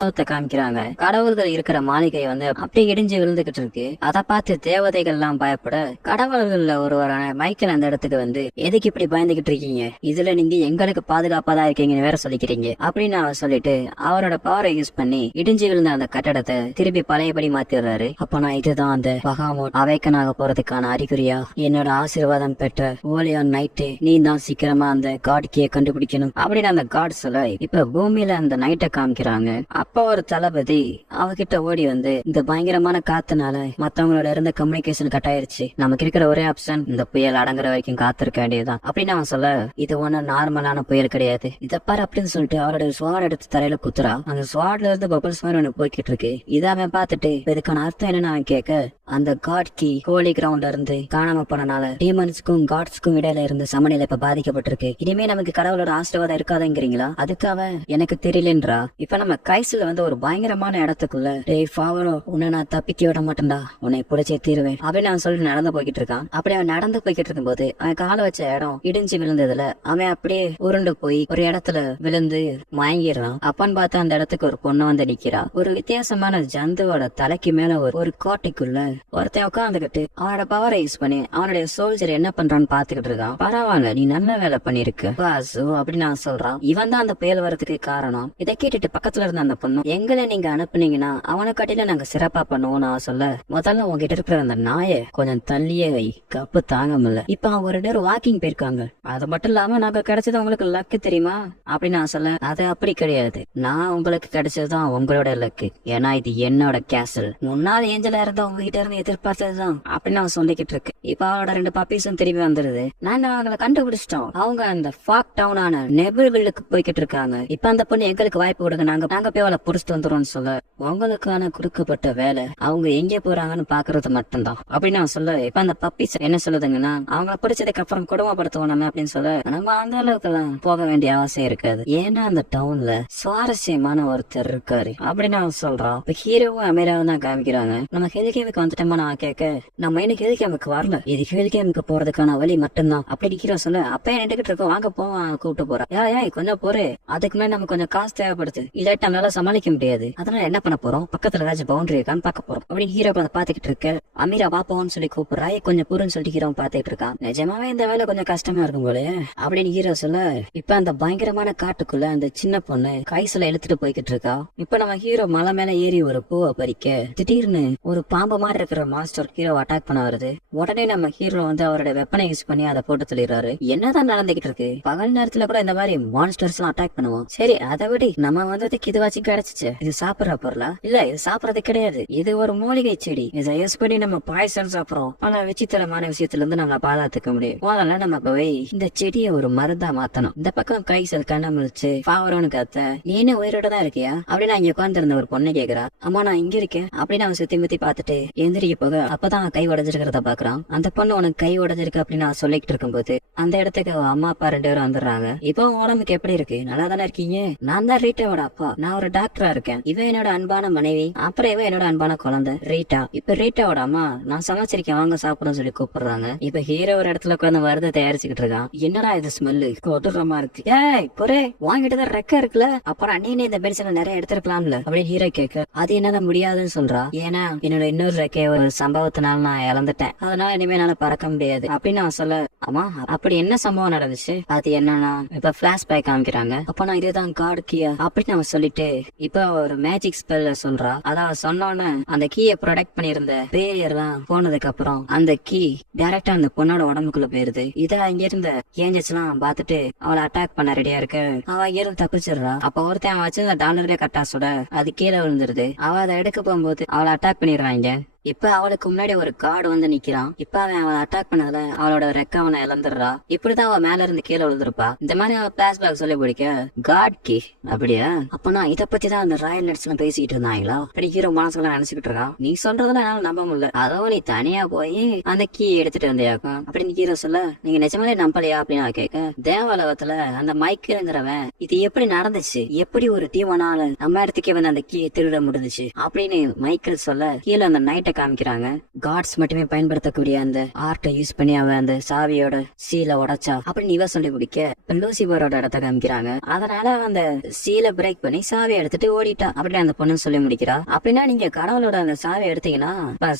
காமிக்கிறாங்க. கடவுள்கள் இருக்கிற மாளிகை வந்து அப்படியே இடிஞ்சு விழுந்துகிட்டு இருக்கு. அதை பார்த்து தேவதைகள் எல்லாம் பயப்பட கடவுள்கள்ல ஒருவரான மைக்கேல் அந்த இடத்துக்கு வந்து எதுக்கு இப்படி பயந்துகிட்டு இருக்கீங்க, இதுல நீங்க எங்களுக்கு பாதுகாப்பா தான் இருக்கீங்கன்னு வேற சொல்லிக்கிறீங்க அப்படின்னு அவர் சொல்லிட்டு அவரோட பவரை யூஸ் பண்ணி இடிஞ்சு விழுந்த அந்த கட்டடத்தை திருப்பி பழையபடி மாத்திடுறாரு. அப்ப நான் இதுதான் அந்த பகாமோட் அவேக்கனாக போறதுக்கான அறிகுறியா, என்னோட ஆசீர்வாதம் பெற்ற ஓலியான் நைட்டு நீ தான் சீக்கிரமா அந்த காட் கீயை கண்டுபிடிக்கணும் அப்படின்னு அந்த காட் சொல்ல இப்ப பூமியில அந்த நைட்டை காமிக்கிறாங்க. அப்ப ஒரு தளபதி அவகிட்ட ஓடி வந்து இந்த பயங்கரமான காத்துனால மத்தவங்களோட இருந்த கம்யூனிகேஷன் கட் ஆயிருச்சு, நமக்கு இருக்கிற ஒரே ஆப்ஷன் இந்த புயல் அடங்குற வரைக்கும் காத்திருக்க வேண்டியதுதான் அப்படின்னு அவன் சொல்ல இது ஒன்னும் நார்மலான புயல் கிடையாது, இத பாரு அப்படின்னு சொல்லிட்டு அவரோட ஸ்வாட் எடுத்து தரையில குத்துறா. அந்த ஸ்வாட்ல இருந்து பபிள்ஸ் மாதிரி ஒண்ணு போய்கிட்டு இருக்கு. இத அவன் பார்த்துட்டு இதுக்கான அர்த்தம் என்னன்னு அவன் கேட்க அந்த காட் கீ ஹோலி கிரவுண்ட்ல இருந்து காணாம போனனால டீமன்ஸ்க்கும் காட்ஸ்க்கும் இடையில இருந்து சமநிலை இப்ப பாதிக்கப்பட்டிருக்கு. இனிமே நமக்கு கடவுளோட ஆசீர்வாதம் இருக்காதுங்கிறீங்களா? அதுக்கு அவன் எனக்கு தெரியலன்றா. இப்ப நம்ம கைஸ்ல வந்து ஒரு பயங்கரமான இடத்துக்குள்ள டேய் ஃபாவரோ உன்னை நான் தப்பிக்க விட மாட்டேன்டா, உன்னை புடிச்சே தீருவேன் அப்படின்னு அவன் சொல்லிட்டு நடந்து போய்கிட்டு இருக்கான். அப்படி அவன் நடந்து போய்கிட்டு இருக்கும்போது அவன் காலை வச்ச இடம் இடிஞ்சு விழுந்ததுல அவன் அப்படியே உருண்டு போய் ஒரு இடத்துல விழுந்து மயங்கிடுறான். அப்பன்னு பார்த்தா அந்த இடத்துக்கு ஒரு பொண்ணு வந்து நிக்கிறா. ஒரு வித்தியாசமான ஜந்துவோட தலைக்கு மேல ஒரு கோட்டைக்குள்ள ஒருத்தன் உட்காந்துக்கிட்டு அவனோட பவரை யூஸ் பண்ணி அவனுடைய சோல்ஜர் என்ன பண்றான்னு பாத்துக்கிட்டு இருக்கான். பரவாயில்ல, நீ நல்ல வேலை பண்ணிருக்கு பாசு அப்படின்னு நான் சொல்றான். இவன் தான் அந்த புயல் வரதுக்கு காரணம். இதை கேட்டுட்டு பக்கத்துல இருந்த அந்த பொண்ணு எங்களை நீங்க அனுப்புனீங்கன்னா அவனை கட்டில நாங்க சிறப்பா பண்ணுவோம் நான் சொல்ல முதல்ல உங்ககிட்ட இருக்கிற அந்த நாயை கொஞ்சம் தள்ளியே வை, கப்பு தாங்க முடியல. இப்ப அவங்க ஒரு நேரம் வாக்கிங் போயிருக்காங்க. அது மட்டும் இல்லாம நாங்க கிடைச்சது உங்களுக்கு லக்கு தெரியுமா அப்படின்னு நான் சொல்ல அது அப்படி கிடையாது, நான் உங்களுக்கு கிடைச்சதுதான் உங்களோட லக்கு, ஏன்னா இது என்னோட கேசல், முன்னாள் ஏஞ்சலா இருந்த உங்ககிட்ட இருந்து எதிர்பார்த்ததுதான் அப்படின்னு அவன் சொல்லிக்கிட்டு இருக்கு. இப்ப அவனோட 2 பப்பீஸும் திரும்பி வந்துருது. நாங்க அவங்களை கண்டுபிடிச்சிட்டோம், அவங்க அந்த ஃபாக் டவுனான நெபிள்வில்லுக்கு போய்கிட்டு இருக்காங்க. இப்ப அந்த பொண்ணு எங்களுக்கு வாய்ப்பு கொடுங்க, நாங்க போய் அவளை புடிச்சிட்டு வந்துருவோம்னு சொல்ல உங்களுக்கான கொடுக்கப்பட்ட வேலை அவங்க எங்க போறாங்கன்னு பாக்குறது மட்டும்தான் அப்படின்னு அவன் சொல்ல இப்ப அந்த பப்பீஸ் என்ன சொல்லுதுங்கன்னா அவங்கள பிடிச்சதுக்கு அப்புறம் குடும்பப்படுத்துவோம் நம்ம அப்படின்னு சொல்ல நம்ம அந்த அளவுக்கு எல்லாம் போக வேண்டிய அவசியம் இருக்காது, ஏன்னா அந்த டவுன்ல சுவாரஸ்யமான ஒருத்தர் இருக்காரு அப்படின்னு அவன் சொல்றான். இப்ப ஹீரோவும் அமீராவும் தான் காமிக்கிறாங்க. நம்ம ஹெலிகேமுக்கு வந்துட்டோமா நான் கேட்க நம்ம இன்னைக்கு ஹெலிகேமுக்கு வரல, இது ஹெலிகேமுக்கு போறதுக்கான வழி மட்டும்தான் அப்படி ஹீரோ சொல்ல அப்ப நின்றுகிட்டு இருக்கோம், வாங்க போவான் கூப்பிட்டு போறா. ஏய் கொஞ்சம் போறே, அதுக்கு மேல நமக்கு கொஞ்சம் காசு தேவைப்படுது, இல்லாட்டி நம்மளால சமாளிக்க முடியாது, அதனால என்ன பண்ண போறோம், பக்கத்துல ஏதாச்சும் பவுண்டரி இருக்கான்னு பாக்க போறோம் அப்படின்னு ஹீரோ பாத்துக்கிட்டு இருக்க. அமீரா பாப்போன்னு சொல்லி கூப்பிடுறா. கொஞ்சம் புருன்னு சொல்லிட்டு ஹீரோ பாத்துக்கிட்டு இருக்கான். நிஜமாவே இந்த வேலை கொஞ்சம் கஷ்டமா இருக்கும் போல அப்படின்னு ஹீரோ சொல்ல இப்ப அந்த பயங்கரமான காட்டுக்குள்ள அந்த சின்ன பொண்ணு கைசில இழுத்துட்டு போய்கிட்டு இருக்கா. இப்ப நம்ம ஹீரோ மலை மேல ஏறி ஒரு பூவை பறிக்க திடீர்னு ஒரு பாம்பு மாதிரி இருக்கிற மாஸ்டர் ஹீரோ அட்டாக் பண்ண வருது. உடனே நம்ம ஹீரோ வந்து அவரோட வெப்பனை யூஸ் பண்ணி அதை போட்டு சொல்லிடுறாரு. என்னதான் நடந்துகிட்டு இருக்கு, பகல் நேரத்துல கூட இந்த மாதிரி மான்ஸ்டர்ஸ் எல்லாம் அட்டாக் பண்ணுவோம், சரி அதை விட நம்ம வந்ததுக்கு இதுவாச்சும் கிடைச்சிச்சு, இது சாப்பிடற பொருளா? இல்ல இது சாப்பிடறது கிடையாது, இது ஒரு மூலிகை செடி, இதை யூஸ் பண்ணி நம்ம பாய்சன் சாப்பிடுறோம், பல விசித்திரமான விஷயத்துல இருந்து நம்ம பாதுகாத்துக்க முடியும், முதல்ல நம்ம போய் இந்த செடியை ஒரு மருந்தா மாத்தணும். இந்த பக்கம் கைசல் கண்ண முழிச்சு பாவரோன்னு கத்த நீனு உயிரோட தான் இருக்கியா அப்படின்னு அங்க உட்கார்ந்து இருந்த ஒரு பொண்ணு கேக்குறா. அம்மா நான் இங்க இருக்கேன் அப்படின்னு அவன் சுத்தி முத்தி பாத்துட்டு எந்திரிக்க போக அப்பதான் அவன் கை உடஞ்சிருக்கிறத பாக்குறான். அந்த பொண்ணு உனக்கு கை உடஞ்சிருக்கு அப்படின்னு நான் சொல்லிட்டு இருக்கும்போது அந்த இடத்துக்கு அம்மா அப்பா 2 பேரும் வந்துடுறாங்க. இப்போ உடம்புக்கு எப்படி இருக்கு, நல்லா தானே இருக்கீங்க? நான் தான் ரீட்டாவோட அப்பா, நான் ஒரு டாக்டரா இருக்கேன், இவன் என்னோட அன்பான மனைவி, அப்புறம் இவன் என்னோட அன்பான குழந்தை ரீட்டா. இப்ப ரீட்டாவோட அம்மா நான் சமைச்சிருக்கேன் வாங்க சாப்பிடும் சொல்லி கூப்பிடுறாங்க. இப்ப ஹீரோ ஒரு இடத்துல உட்காந்து வருதை தயாரிச்சுக்கிட்டு இருக்கான். என்னடா இது ஸ்மெல்லு கொடூரமா இருக்கு, ஏய் பொரே வாங்கிட்டுதான் ரெக்க இருக்குல்ல, அப்புறம் அண்ணே இந்த மெடிசனை நிறைய எடுத்திருக்கலாம்ல அப்படின்னு ஹீரோ கேட்க அது என்னால முடியாதுன்னு சொல்றா. ஏன்னா என்னோட இன்னொரு ரெக்கைய ஒரு சம்பவத்தினால நான் இழந்துட்டேன், அதனால இனிமே என்னால பறக்க முடியாது அப்படின்னு அவன் சொல்ல ஆமா அப்படி என்ன சம்பவம் நடந்துச்சு அது என்னன்னா இப்ப பிளாஷ் பேக் காமிக்கிறாங்க. அப்ப நான் இதுதான் கார்டு கீயா அப்படின்னு அவன் சொல்லிட்டு இப்ப ஒரு மேஜிக் ஸ்பெல்ல சொல்றா. அதான் சொன்னோன்னு அந்த கீயை ப்ரொடெக்ட் பண்ணிருந்த பேரியர் எல்லாம் போனதுக்கு அப்புறம் அந்த கீ டைரக்டா அந்த பொண்ணோட உடம்புக்குள்ள போயிருது. இத அங்க இருந்த ஏஞ்சல்ஸ் எல்லாம் பாத்துட்டு அவளை அட்டாக் பண்ண ரெடியா இருக்கு. அவ இருந்து தப்பிச்சிடுறா. அப்ப ஒருத்தன் வச்சிருந்த டாலர்லயே கட்டா சுட அது கீழே விழுந்துருது. அவ அதை எடுக்க போகும்போது அவளை அட்டாக் பண்ணிடுறாங்க. இப்ப அவளுக்கு முன்னாடி ஒரு கார்டு வந்து நிக்கிறான். இப்ப அவன் அட்டாக் பண்ணதுல அவளோட ரெக்க அவனை இழந்துடுறா. இப்படிதான் அவ மேல இருந்து கீழே விழுந்திருப்பா. இந்த மாதிரி அவ பிளாஷ்பேக் சொல்லி பிடிக்க காட் கீ அப்படியா, அப்பனா இத பத்தி தான் அந்த ராயல் நட்ஸ் எல்லாம் பேசிட்டு இருந்தாங்களா அப்படி ஹீரோ மனசுல நினைச்சுக்கிட்டு இருக்கான். நீ சொல்றதுல என்னால நம்ப முடியல, அதோ நீ தனியா போய் அந்த கீ எடுத்துட்டு வந்தியாக்கும் அப்படின்னு ஹீரோ சொல்ல நீங்க நிஜமாலே நம்பலையா அப்படின்னு அவ கேட்க தேவாலயத்துல அந்த மைக்கேலுங்கிறவன் இது எப்படி நடந்துச்சு, எப்படி ஒரு டீவனால நம்ம இடத்துக்கே வந்து அந்த கீயை திருட முடிஞ்சுச்சு அப்படின்னு மைக்கேல் சொல்ல கீழே அந்த நைட்டை காமிக்கிறாங்க. காட்ஸ் மட்டுமே பயன்படுத்தக்கூடிய அந்த ஆர்ட்டை யூஸ் பண்ணி அவன் அந்த சாவியோட சீலை உடைச்சா அப்படின்னு இவ சொல்லி முடிக்க இப்ப லூசிபரோட இடத்த காமிக்கிறாங்க. அதனால அந்த சீலை பிரேக் பண்ணி சாவியை எடுத்துட்டு ஓடிட்டா அப்படின்னு அந்த பொண்ணு சொல்லி முடிக்கிறா. அப்படின்னா நீங்க கடவுளோட அந்த சாவியை எடுத்தீங்கன்னா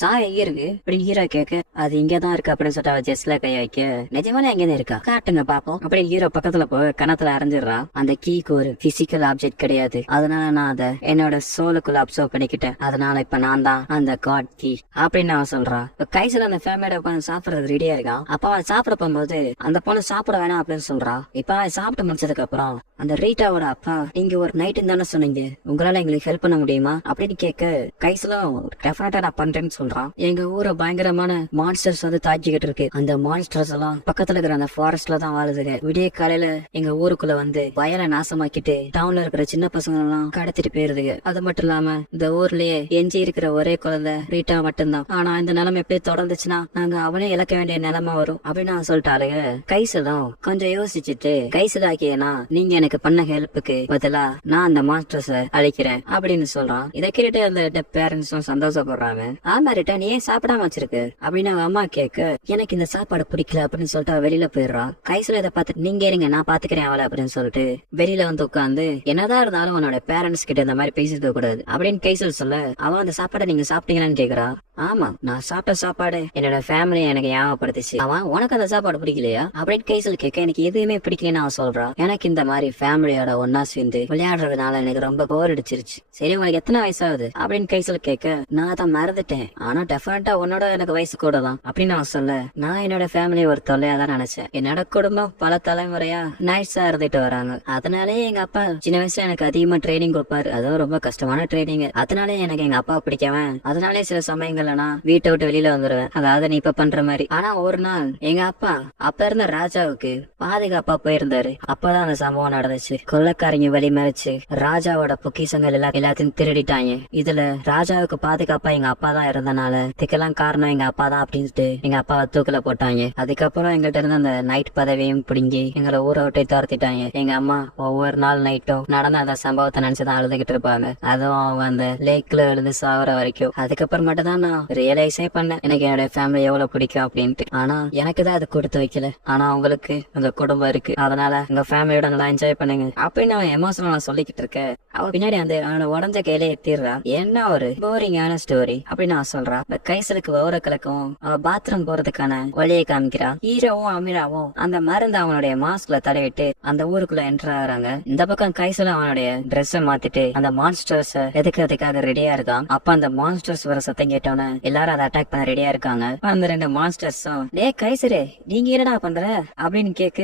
சாவி எங்க இருக்கு அப்படின்னு ஹீரோ கேட்க அது இங்கதான் இருக்கு அப்படின்னு சொல்லிட்டு அவ ஜெஸ்ட்ல கை வைக்க நிஜமான எங்கதான் இருக்கா காட்டுங்க பாப்போம் அப்படின்னு ஹீரோ பக்கத்துல போய் கணத்துல அரைஞ்சிடறான். அந்த கீக்கு ஒரு பிசிக்கல் ஆப்ஜெக்ட் கிடையாது, அதனால நான் அதை என்னோட சோலுக்குள்ள அப்சர்வ் பண்ணிக்கிட்டேன், அதனால இப்ப நான் தான் அந்த காட் கீ அப்படின்னு அவன் சொல்றான். கைசில அந்த ஃபேமிலியோட உட்காந்து சாப்பிடறது ரெடியா இருக்கான். அப்ப அவன் சாப்பிட போகும்போது அந்த பொண்ணு சாப்பிட வேணாம் அப்படின்னு சொல்றா. இப்ப அவன் சாப்பிட்டு முடிச்சதுக்கு அப்புறம் அந்த ரீட்டாவோட அப்பா நீங்க ஒரு நைட்டு தானே சொன்னீங்க, உங்களால எங்களுக்கு ஹெல்ப் பண்ண முடியுமா அப்படின்னு கேட்க கைசிலும் டெஃபினட்டா நான் பண்றேன்னு சொல்றான். எங்க ஊரை பயங்கரமான மான்ஸ்டர்ஸ் வந்து தாக்கிக்கிட்டு இருக்கு, அந்த மான்ஸ்டர்ஸ் எல்லாம் பக்கத்துல இருக்கிற அந்த ஃபாரஸ்ட்ல தான் வாழுதுங்க. விடிய காலையில எங்க ஊருக்குள்ள வந்து வயலை நாசமாக்கிட்டு டவுன்ல இருக்கிற சின்ன பசங்க எல்லாம் கடத்திட்டு போயிருதுங்க. அது மட்டும் இல்லாம இந்த ஊர்லயே எஞ்சி இருக்கிற ஒரே குழந்தை ரீட்டா மட்டும்தான். ஆனா இந்த நிலைமை எப்படி தொடர்ந்துச்சுன்னா நாங்க அவனே இழக்க வேண்டிய நிலைமை வரும் அப்படின்னு நான் சொல்லிட்டாளுங்க. கைசலும் கொஞ்சம் யோசிச்சுட்டு கைசலாக்கியனா நீங்க எனக்கு பண்ண ஹெல்ப்புக்கு பதிலா நான் அந்த மாஸ்டர்ஸ அழிக்கிறேன் அப்படின்னு சொல்றான். இதை கேட்டு அந்த பேரண்ட்ஸும் சந்தோஷப்படுறாங்க. ஆமா ரீட்டா நீ ஏன் சாப்பிடாம வச்சிருக்கு அப்படின்னு அவங்க அம்மா கேட்க எனக்கு இந்த சாப்பாடு பிடிக்கல அப்படின்னு சொல்லிட்டு வெளியில போயிடுறான். கைசல இதை பார்த்து நீங்க இருங்க நான் பாத்துக்கிறேன் அவளை அப்படின்னு சொல்லிட்டு வெளியில வந்து உட்காந்து என்னதான் இருந்தாலும் உன்னோட பேரண்ட்ஸ் கிட்ட இந்த மாதிரி பேசிட்டு கூடாது அப்படின்னு கைசல் சொல்ல அவன் அந்த சாப்பாடை நீங்க சாப்பிட்டீங்களான்னு கேக்குறா. ஆமா நான் சாப்பிட்ட சாப்பாடு என்னோட ஃபேமிலி எனக்கு ஞாபகப்படுத்துச்சு. அவன் உனக்கு அந்த சாப்பாடு பிடிக்கலையா அப்படின்னு கைசல் கேட்க எனக்கு எதுவுமே பிடிக்கலன்னு அவன் சொல்றான். எனக்கு இந்த மாதிரி ஃபேமிலியோட ஒன்னா சேர்ந்து விளையாடுறதுனால எனக்கு ரொம்ப போர் அடிச்சிருச்சு. சரி உங்களுக்கு எத்தனை வயசாகுது அப்படின்னு கைசல் கேட்க நான் தான் மறந்துட்டேன், ஆனா டெஃபினட்டா உன்னோட எனக்கு வயசு கூட தான் அப்படின்னு அவன் சொல்ல நான் என்னோட ஃபேமிலி ஒரு தொல்லையா தான் நினைச்சேன். என்னோட குடும்பம் பல தலைமுறையா நைட்ஸா இருந்துட்டு வராங்க, அதனாலேயே எங்க அப்பா சின்ன வயசுல எனக்கு அதிகமா ட்ரைனிங் கொடுப்பாரு, அதுவும் ரொம்ப கஷ்டமான ட்ரைனிங். அதனாலே எனக்கு எங்க அப்பா பிடிக்காம அதனாலே சில சமயங்கள்ல நான் வீட்டை விட்டு வெளியில வந்துருவேன், அதாவது நீ இப்ப பண்ற மாதிரி. ஆனா ஒரு நாள் எங்க அப்பா அப்ப இருந்த ராஜாவுக்கு பாதுகாப்பா போயிருந்தாரு. அப்பதான் அந்த சம்பவம் நடந்துச்சு. கொள்ளைக்காரங்க வழி மறைச்சு ராஜாவோட பொக்கிஷங்கள் எல்லாத்தையும் திருடிட்டாங்க. இதுல ராஜாவுக்கு பாதுகாப்பா எங்க அப்பா தான் இருந்தனால இதுக்கெல்லாம் காரணம் எங்க அப்பா தான் அப்படின்ட்டு எங்க அப்பாவை தூக்கில போட்டாங்க. அதுக்கப்புறம் எங்கள்கிட்ட இருந்து அந்த நைட் பதவியும் பிடுங்கி எங்களை ஊரை விட்டு துரத்திட்டாங்க. எங்க அம்மா ஒவ்வொரு நாள் நைட்டும் நடந்த அந்த சம்பவத்தை நினைச்சுதான் அழுதுகிட்டு இருப்பாங்க, அதுவும் அவங்க அந்த லேக்ல விழுந்து சாகுற வரைக்கும். அதுக்கப்புறம் மட்டும் தான் நான் ரியலைஸே பண்ணேன் எனக்கு என்னோட ஃபேமிலி எவ்வளவு பிடிக்கும் அப்படின்ட்டு. ஆனா எனக்கு தான் அது கொடுத்து வைக்கல, ஆனா உங்களுக்கு அந்த குடும்பம் இருக்கு, அதனால உங்க ஃபேமிலியோட நல்லா என்ஜாய் பண்ணுங்க அப்படின்னு அவன் எமோஷனலா சொல்லிக்கிட்டு இருக்க அவ பின்னாடி அந்த அவனை உடஞ்ச கையில எத்திடுறா. என்ன ஒரு போரிங்கான ஸ்டோரி அப்படின்னு நான் சொல்றான். கைசலுக்கு ஒவ்வொரு கிழக்கும் அவ பாத்ரூம் போறதுக்கான வழியை காமிக்கிறா. ஹீரோவும் அமீராவும் அந்த மருந்து அவனுடைய மாஸ்க்ல தடவிட்டு அந்த ஊருக்குள்ள என்டர் ஆகுறாங்க. இந்த பக்கம் கைசலும் அவனுடைய ட்ரெஸ்ஸ மாத்திட்டு அந்த மான்ஸ்டர்ஸ் எதுக்கிறதுக்காக ரெடியா இருக்கான். அப்ப அந்த மான்ஸ்டர்ஸ் வர சத்தம் கேட்டவன எல்லாரும் அதை அட்டாக் பண்ண ரெடியா இருக்காங்க. அந்த ரெண்டு மான்ஸ்டர்ஸும் டே கைசரே நீங்க என்னடா பண்ற அப்படின்னு கேட்க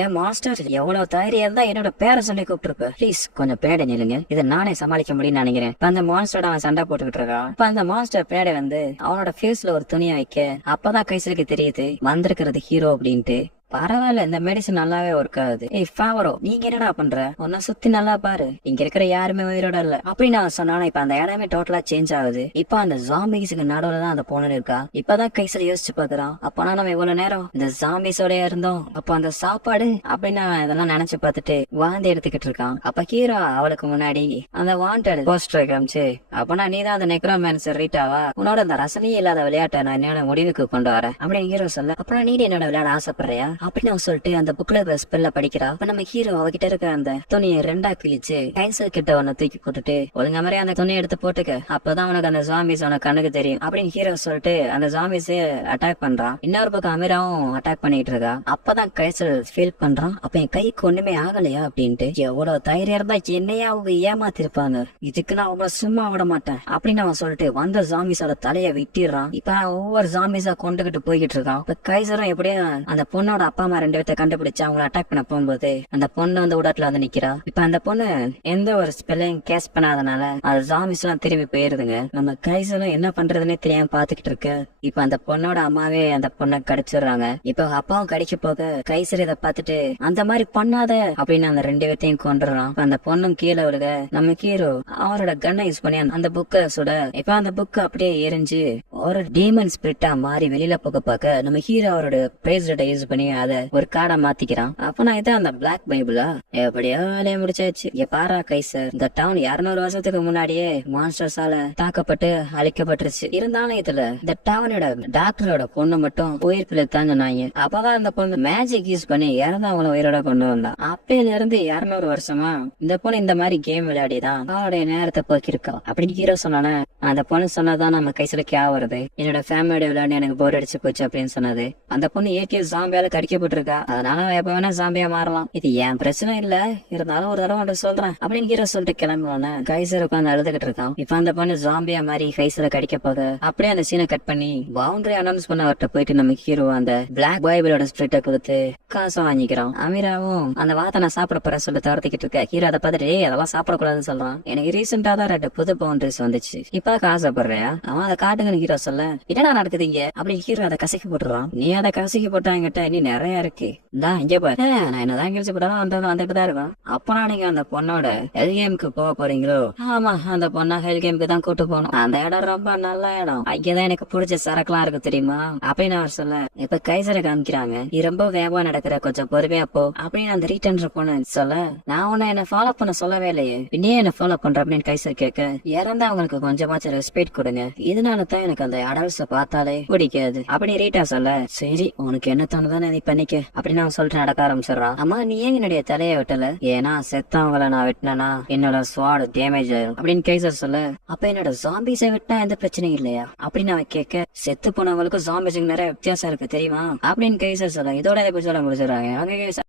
ஏன் மாஸ்டர் எவ்வளவு தைரியம் இருந்தா என்னோட பேரை சொல்லி கூப்பிட்டுருப்ப, ப்ளீஸ் கொஞ்சம் பேடை நிலுங்க, இதை நானே சமாளிக்க முடியும்னு நினைக்கிறேன். அந்த மான்ஸ்டரோட அவன் சண்டை போட்டுக்கிட்டு இருக்கான். இப்ப அந்த மான்ஸ்டர் பேடை வந்து அவனோட ஃபேஸ்ல ஒரு துணியை வைக்க அப்பதான் கைசலுக்கு தெரியுது வந்திருக்கிறது ஹீரோ அப்படின்ட்டு. பரவாயில்ல இந்த மெடிசன் நல்லாவே ஒர்க் ஆகுது. ஏய் ஃபேவரோ நீங்க என்னடா பண்ற, உன்ன சுத்தி நல்லா பாரு, இங்க இருக்கிற யாருமே உயிரோட இல்ல அப்படின்னு நான் சொன்னானா இப்ப அந்த இடமே டோட்டலா சேஞ்ச் ஆகுது. இப்ப அந்த ஜாம்பிஸ்க்கு நடுவுல தான் அந்த பொண்ணு இருக்கா. இப்பதான் கைசல் யோசிச்சு பாக்குறான், அப்பனா நம்ம இவ்வளவு நேரம் இந்த ஜாம்பிஸோட இருந்தோம், அப்ப அந்த சாப்பாடு அப்படின்னு இதெல்லாம் நினைச்சு பார்த்துட்டு வாழ்ந்து எடுத்துக்கிட்டு இருக்கான். அப்ப ஹீரோ அவளுக்கு முன்னாடி அந்த வாண்டட் போஸ்டர் காமிச்சு அப்பனா நீ தான் அந்த நெக்ரோமேன்சர் ரீட்டாவா, உன்னோட அந்த ரசனையே இல்லாத விளையாட்டை நான் என்னோட முடிவுக்கு கொண்டு வரேன் அப்படின்னு ஹீரோ சொல்ல அப்புறம் நீ என்னோட விளையாட ஆசைப்படுறியா அப்படின்னு அவன் சொல்லிட்டு அந்த புக்ல ஸ்பெல்ல படிக்கிறா. அப்ப நம்ம ஹீரோ அவகிட்ட இருக்க அந்த துணியை ரெண்டா கிழிச்சு கைசல் கிட்ட ஒன்னு தூக்கி போட்டுட்டு ஒழுங்க மாதிரி அந்த துணியை எடுத்து போட்டுக்க, அப்பதான் உனக்கு அந்த ஜாம்பிஸ் உனக்கு கண்ணுக்கு தெரியும் அப்படின்னு ஹீரோ சொல்லிட்டு அந்த ஜாம்பிஸ் அட்டாக் பண்றான். இன்னொரு பக்கம் அமீராவும் அட்டாக் பண்ணிட்டு இருக்கா. அப்பதான் கைசல் ஃபீல் பண்றான், அப்ப என் கைக்கு ஒண்ணுமே ஆகலையா அப்படின்ட்டு. எவ்வளவு தைரியம் இருந்தா என்னையா அவங்க ஏமாத்திருப்பாங்க, இதுக்கு நான் அவங்கள சும்மா விட மாட்டேன் அப்படின்னு அவன் சொல்லிட்டு வந்த ஜாம்பிஸோட தலைய விட்டிடுறான். இப்ப ஒவ்வொரு ஜாம்பிஸா கொண்டுகிட்டு போய்கிட்டு இருக்கான். இப்ப கைசரும் எப்படியும் அந்த பொண்ணோட அப்பா அம்மா ரெண்டு பேர்த்த கண்டுபிடிச்சு அவங்களை அட்டாக் பண்ண போகும்போது அந்த பொண்ணு வந்து உடத்துல வந்து நிக்கிறா. இப்ப அந்த பொண்ணு எந்த ஒரு ஸ்பெல்லையும் கேஸ் பண்ணாதனால அது ஜாம்பிஸ் எல்லாம் திரும்பி போயிருதுங்க. நம்ம கைசலும் என்ன பண்றதுன்னே தெரியாம பாத்துக்கிட்டு இருக்க. இப்ப அந்த பொண்ணோட அம்மாவே அந்த பொண்ணை கடிச்சிடுறாங்க. இப்ப அப்பாவும் கடிக்க போக கைசர் இதை பார்த்துட்டு அந்த மாதிரி பண்ணாத அப்படின்னு அந்த ரெண்டு பேர்த்தையும் கொண்டுறான். அந்த பொண்ணும் கீழே விழுக நம்ம ஹீரோ அவரோட கண்ணை யூஸ் பண்ணி அந்த புக்கை சுட இப்ப அந்த புக் அப்படியே எரிஞ்சு ஒரு டீமன் ஸ்பிரிட்டா மாறி வெளியில போக பார்க்க நம்ம ஹீரோ அவரோட பிரேஸ்லெட்டை யூஸ் பண்ணி அதை ஒரு கார்டா மாத்திக்கிறான். அப்ப நான் இதான் அந்த பிளாக் பைபிளா எப்படியோ வேலையை முடிச்சாச்சு. இங்க பாரா கைசர், இந்த டவுன் 200 வருஷத்துக்கு முன்னாடியே மான்ஸ்டர்ஸால தாக்கப்பட்டு அழிக்கப்பட்டுருச்சு. இருந்தாலும் இதுல இந்த டவுனோட டாக்டரோட பொண்ணு மட்டும் உயிர் பிழைத்தான்னு சொன்னாங்க. அப்பதான் அந்த பொண்ணு மேஜிக் யூஸ் பண்ணி இறந்தவங்கள உயிரோட கொண்டு வந்தான். அப்பையில இருந்து 200 வருஷமா இந்த பொண்ணு இந்த மாதிரி கேம் விளையாடிதான் அவளுடைய நேரத்தை போக்கிருக்கா அப்படின்னு ஹீரோ சொன்னானே. அந்த பொண்ணு சொன்னதான் நம்ம கைசில வருது. என்னோட ஃபேமிலியோட விளையாண்டு எனக்கு போர் அடிச்சு போச்சு அப்படின்னு சொன்னது. அந்த பொண்ணு ஏற்கனவே ஜாம்பியால கடிக்கப்பட்டிருக்கா. அதனால எப்ப வேணா ஜாம்பியா மாறலாம். இது என் பிரச்சனை இல்ல, இருந்தாலும் ஒரு தடவை சொல்றேன் அப்படின்னு ஹீரோ சொல்லிட்டு கிளம்புவானே. கைசர் உட்காந்து அழுதுகிட்டு இருக்கான். இப்ப அந்த பொண்ணு ஜாம்பியா மாதிரி கைசரை கடிக்க போக அப்படியே அந்த சீனை கட் பண்ணி பவுண்டரி அனௌன்ஸ் பண்ண அவர்கிட்ட போயிட்டு நம்ம ஹீரோ அந்த பிளாக் பைபிளோட ஸ்பிரிட்டை கொடுத்து காசு வாங்கிக்கிறான். அமீராவும் அந்த வார்த்தை நான் சாப்பிட போற சொல்லி தவறத்திக்கிட்டு இருக்க. ஹீரோ அதை பார்த்துட்டு அதெல்லாம் சாப்பிடக்கூடாதுன்னு சொல்றான். எனக்கு ரீசெண்டா தான் 2 புது பவுண்டரிஸ் வந்துச்சு, இப்ப காசப்படுறியா? அவன் அதை காட்டுங்கன்னு ஹீரோ சொல்ல என்னடா நடக்குது இங்க அப்படின்னு ஹீரோ அதை கசக்கி போட்டுறான். நீ அதை கசக்கி போட்டாங்கிட்ட நீ நிறைய இருக்கு இங்க பாரு, நான் என்னதான் கிழிச்சு போட்டாலும் வந்துட்டு தான் இருக்கும். அப்பனா நீங்க அந்த பொண்ணோட ஹெல் கேமுக்கு போக போறீங்களோ? ஆமா, அந்த பொண்ணா ஹெல் கேமுக்கு தான் கூட்டு போகணும். அந்த இடம் ரொம்ப நல்ல இடம், அங்கேதான் எனக்கு பிடிச்ச சரக்குலாம் இருக்கு தெரியுமா அப்படின்னு அவர் சொல்ல இப்ப கைசரை காமிக்கிறாங்க. நீ ரொம்ப வேகமா நடக்கிற, கொஞ்சம் பொறுமையா போ அப்படின்னு அந்த ரீட்டர்ன் பொண்ணு சொல்ல நான் உன்னை என்ன ஃபாலோ பண்ண சொல்லவே இல்லையே, பின்னே என்ன ஃபாலோ பண்ற அப்படின்னு கைசர் கேட்க இறந்தா அவங்களுக்கு கொஞ்சமாச்சும் ரெஸ்பெக்ட் கொடுங்க, இதனால தான் எனக்கு அந்த அடல்ட்ஸ பார்த்தாலே பிடிக்காது அப்படி ரீட்டா சொல்ல சரி உனக்கு என்ன தோணுதானே நீ பண்ணிக்க அப்படின்னு அவன் சொல்லிட்டு நடக்க ஆரம்பிச்சிடறான். அம்மா நீ ஏன் என்னுடைய தலையை வெட்டல? ஏன்னா செத்தவங்களை நான் வெட்டினா என்னோட ஸ்வாட் டேமேஜ் ஆயிரும் அப்படின்னு கைசர் சொல்ல அப்ப என்னோட ஜாம்பிஸை வெட்டினா எந்த பிரச்சனையும் இல்லையா அப்படின்னு அவன் கேட்க செத்து போனவங்களுக்கும் ஜாம்பிஸுக்கு நிறைய வித்தியாசம் இருக்கு தெரியுமா அப்படின்னு கைசர் சொல்ல இதோட எபிசோட முடிச்சிடறாங்க. அவங்க